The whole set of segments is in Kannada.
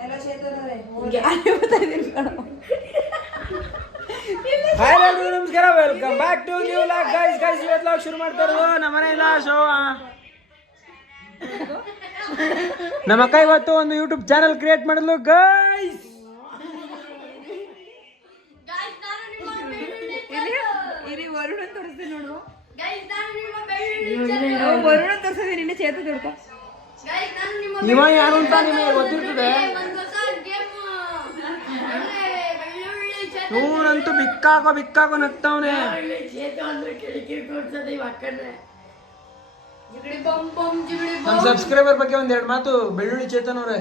ಹಾಯ್ ಎಲ್ರಿಗೂ ನಮಸ್ಕಾರ, welcome back to new vlog. Guys ಇವತ್ತು ವ್ಲಾಗ್ ಶುರು ಮಾಡ್ತಾ ಇರೋದು ನಮ್ಮ ಮನೆಯಿಂದ. ಶೋ ನಮ್ಮ ಅಕ್ಕ ಇವತ್ತು ಒಂದು ಯೂಟ್ಯೂಬ್ ಚಾನಲ್ ಕ್ರಿಯೇಟ್ ಮಾಡಿದ್ಲು ಗೈಸ್. ವರುಣ ತೋರಿಸ್ತೀನಿ ನೋಡು. ವರುಣ ತೋರಿಸಿದೆ ನಿನ್ನೆ ಚೇತ ತೊಡ್ಕ. ಇವ ಯಾರು ಅಂತ ನಿಮಗೆ ಗೊತ್ತಿರ್ತದೆ. ಇವನಂತೂ ಬಿಕ್ಕಾಕೋ ನಗ್ತಾವನೆ. ನಮ್ಮ ಸಬ್ಸ್ಕ್ರೈಬರ್ ಬಗ್ಗೆ ಒಂದೆರಡು ಮಾತು. ಬೆಳ್ಳುಳ್ಳಿ ಚೇತನ್ ಅವರೇ,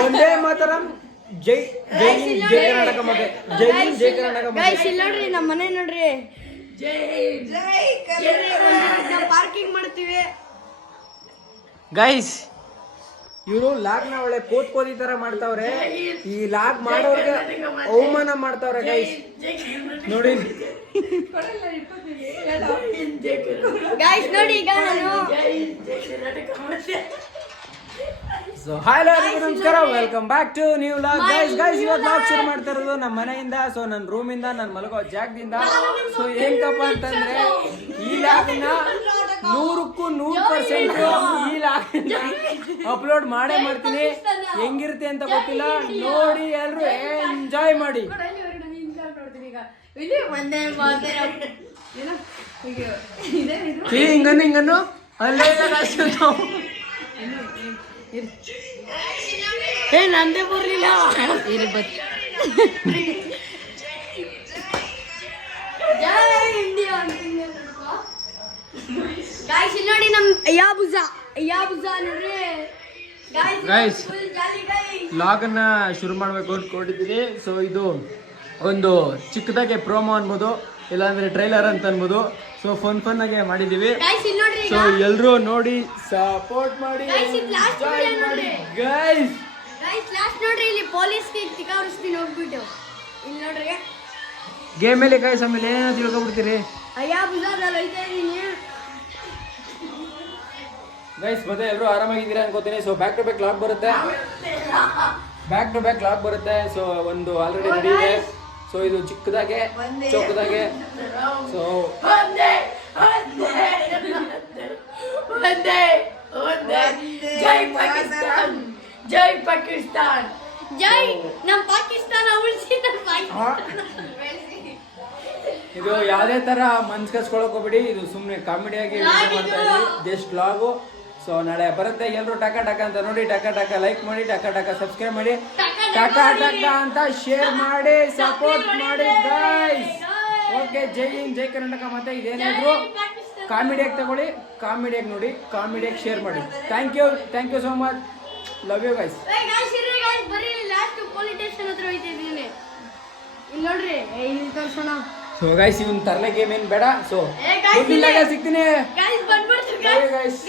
ಒಂದೇ ಮಾತರಂ. ಜೈ ಕರ್ನಾಟಕ ಮತ್ತೆ ಜೈ ಕರ್ನಾಟಕ. ನೋಡ್ರಿ ನಮ್ಮ ಮನೆ ನೋಡ್ರಿ. ಪಾರ್ಕಿಂಗ್ ಮಾಡ್ತೀವಿ ಗೈಸ್. ಇವರು ಲಾಗ್ ನ ಒಳ್ಳೆ ಕೋತಿ ತರ ಮಾಡ್ತಾವ್ರೆ. ಈ ಲಾಗ್ ಮಾಡೋರ್ಗೆ ಅವಮಾನ ಮಾಡ್ತಾವ್ರೆ ಗೈಸ್. ನೋಡಿ ಗೈಸ್, ನೋಡಿ ಈಗ ನಾನು ಸೊ ಹಾಯ್ ಎಲ್ಲರಿಗೂ ನಮಸ್ಕಾರ, welcome back to new vlog. Guys ಇವತ್ತು ವ್ಲಾಗ್ ಶುರು ಮಾಡ್ತಾ ಇರೋದು ನಮ್ಮ ಮನೆಯಿಂದ. ಸೊ ನನ್ನ ರೂಮಿಂದ, ನನ್ನ ಮಲಗೋ ಜಾಗದಿಂದ. ಸೊ ಹೆಂಗಪ್ಪ ಅಂತಂದ್ರೆ ಈ ಲಾಗ್ನ 100% ಈ ಲಾಗ್ನ ಅಪ್ಲೋಡ್ ಮಾಡೇ ಮಾಡ್ತೀನಿ. ಹೆಂಗಿರುತ್ತೆ ಅಂತ ಗೊತ್ತಿಲ್ಲ, ನೋಡಿ ಎಲ್ರು ಎಂಜಾಯ್ ಮಾಡಿ. ಹಿಂಗನ್ನು ಅಲ್ಲೇ ನಂದೇ ಬರ್ಲಿಲ್ಲ. ನೋಡಿ ನಮ್ ಯಾಬುಜ ನೋಡ್ರಿ ಗೈಸ್. ವ್ಲಾಗ್ ಅನ್ನ ಶುರು ಮಾಡ್ಬೇಕು ಅಂದ್ಕೊಂಡಿದ್ದೀನಿ. ಸೊ ಇದು ಒಂದು ಚಿಕ್ಕದಾಗೆ ಪ್ರೋಮೋ ಅನ್ಬೋದು, ಇಲ್ಲಾಂದ್ರೆ ಟ್ರೈಲರ್ ಅಂತ ಅನ್ಬೋದು. ಸೊ ಫನ್ ಆಗಿ ಮಾಡಿದೀವಿ. ಸೊ ಎಲ್ರು ನೋಡಿ ಸಪೋರ್ಟ್ ಮಾಡಿ ಗೈಸ್. ನೋಡ್ರಿ ಇಲ್ಲಿ ಪೊಲೀಸ್ಗೆ ತಿಕ್ಕಾರಿಸ್ತೀನಿ ಹೋಗ್ಬಿಟ್ಟು. ಇಲ್ಲಿ ನೋಡ್ರಿ ಗೇಮ್ ಮೇಲೆ ಗೈಸ್. ಆಮೇಲೆ ಏನೇನೋ ತಿಳ್ಕೊಬಿಡ್ತೀರಿ ಗೈಸ್. ಮತ್ತೆ ಎಲ್ಲರೂ ಆರಾಮಾಗಿದ್ದೀರಾ ಅನ್ಕೋತೀನಿ. So back to back vlog ಬರುತ್ತೆ. ಸೊ ಒಂದು ಆಲ್ರೆಡಿ ರೆಡಿ ಇದೆ. ಸೊ ಇದು ಚಿಕ್ಕದಾಗೆ ಚೌಕದಾಗೆ. ಸೊ ಜೈ ಪಾಕಿಸ್ತಾನ್, ಜೈ ನಮ್ ಪಾಕಿಸ್ತಾನ ಉಳಿಸಿ. ಇದು ಯಾವುದೇ ತರ ಮನ್ಸ್ಕಸ್ಕೊಳಕ್ ಹೋಗ್ಬಿಡಿ. ಇದು ಸುಮ್ಮನೆ ಕಾಮಿಡಿಯಾಗಿ ಮಾಡ್ತಾ ಇದ್ದೀವಿ, ಜಸ್ಟ್ ವ್ಲಾಗು. ಸೊ ನಾಳೆ ಬರುತ್ತೆ. ಎಲ್ಲರೂ ಟಕ ಅಂತ ನೋಡಿ, ಟಕ ಲೈಕ್ ಮಾಡಿ, ಟಕ ಸಬ್ಸ್ಕ್ರೈಬ್ ಮಾಡಿ, ಟಕ ಅಂತ ಶೇರ್ ಮಾಡಿ, ಸಪೋರ್ಟ್ ಮಾಡಿ ಗೈಸ್. ಓಕೆ, ಜೈ ಹಿಂದ್, ಜೈ ಕರ್ನಾಟಕ. ಮತ್ತೆ ಇದೇನಿದ್ರು ಕಾಮಿಡಿಯಾಗಿ ತಗೊಳ್ಳಿ, ಕಾಮಿಡಿಯಾಗಿ ನೋಡಿ, ಕಾಮಿಡಿಯಾಗಿ ಶೇರ್ ಮಾಡಿ. Thank you so much. Love you guys. So guys, ಇವನ್ ತರಲೆ ಗೇಮ್ ಏನ್ ಬೇಡ. ಸೊ ಸಿಗ್ತೀನಿ ಗೈಸ್.